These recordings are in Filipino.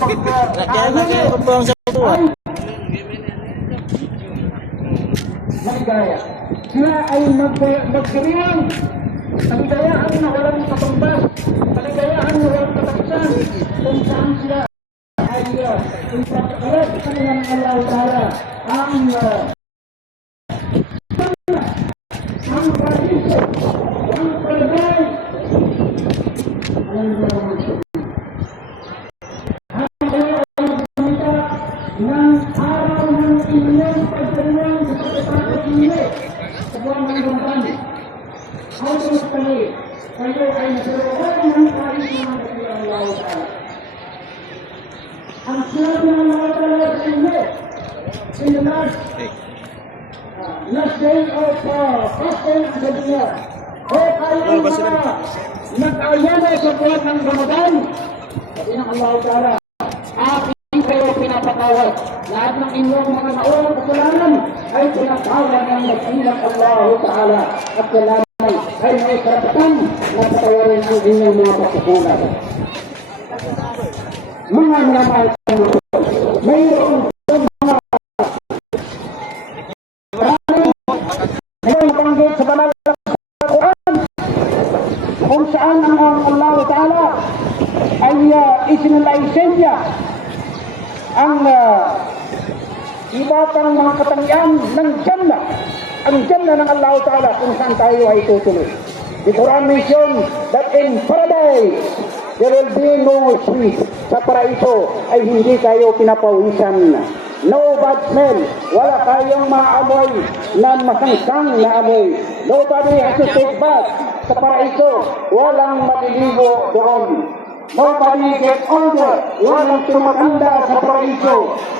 Kaya ko po ang sabuhan. Maligaya. Sila ay magkariwang. Kaligayahan na walang katumbas. Kaligayahan na walang katapusan. Kung saan sila ay ipapakalat sa kanilang Allah Ta'ala ang paraiso, ang paradise. Ng araw ng inyong pagkariwang sa pagkakataon ninyo sa buwan ng Ramadan. Halos kami, kayo ay nagkaroon ng paraiso ng kanilang Allah Ta'ala. Ang sinabi ng Allah Ta'ala sa inyo in the last day of fasting sa dunya. O kayong mga nag-ayano sa buwan ng Ramadan, sabi ng Allah Ta'ala, aking kayo pinapatawad. Lahat ng inyong mga naunang kasalanan ay pinatawad ng nag-ilang Allah Ta'ala. At kalamay ay may karapatan na patawarin ang inyong mga pagkukulang. Mga minamahal sa mga mayroon mga ngayon panggit sa banal na Quran kung saan ang Allah Ta'ala ay isinalaisensya ang iba pang mga katangian ng Jannah, ang Jannah ng Allah Ta'ala kung saan tayo ay tutuloy. The Quran mentions that in paradise there will be no sweat. Sa paraiso ay hindi kayo pinapawisan. No bad smell. Wala kayong maamoy na masangsang na amoy. Nobody has to take bath. Sa paraiso, walang maliligo doon. Nobody gets older. Walang tumatanda sa paraiso.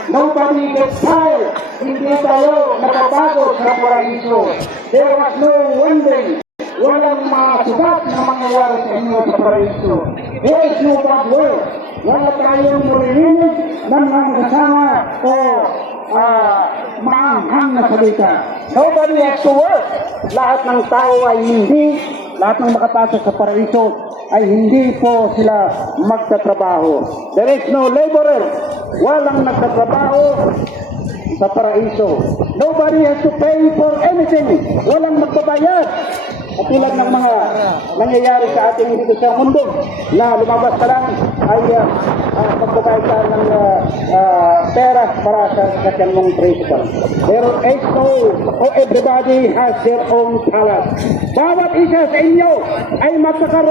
Nobody gets tired. Hindi tayo nakapagod sa paraiso. There was no wandering. Walang mga sugat na mangyayari sa inyo sa paraiso. There is no bad word. Wala tayong maririnig ng mga kasama o maanghang na salita. Nobody has to work. Lahat ng tao ay hindi, lahat ng makapasok sa paraiso ay hindi po sila magtatrabaho. There is no laborer. Walang nagtatrabaho sa paraiso. Nobody has to pay for anything. Walang magbabayad. At tulad ng mga nangyayari sa ating dito sa mundo na lumabas ka lang ay magbabayad ka ng pera para sa kanyang mong principal. Pero everybody has their own talent. Bawat isa sa inyo ay magkakaroon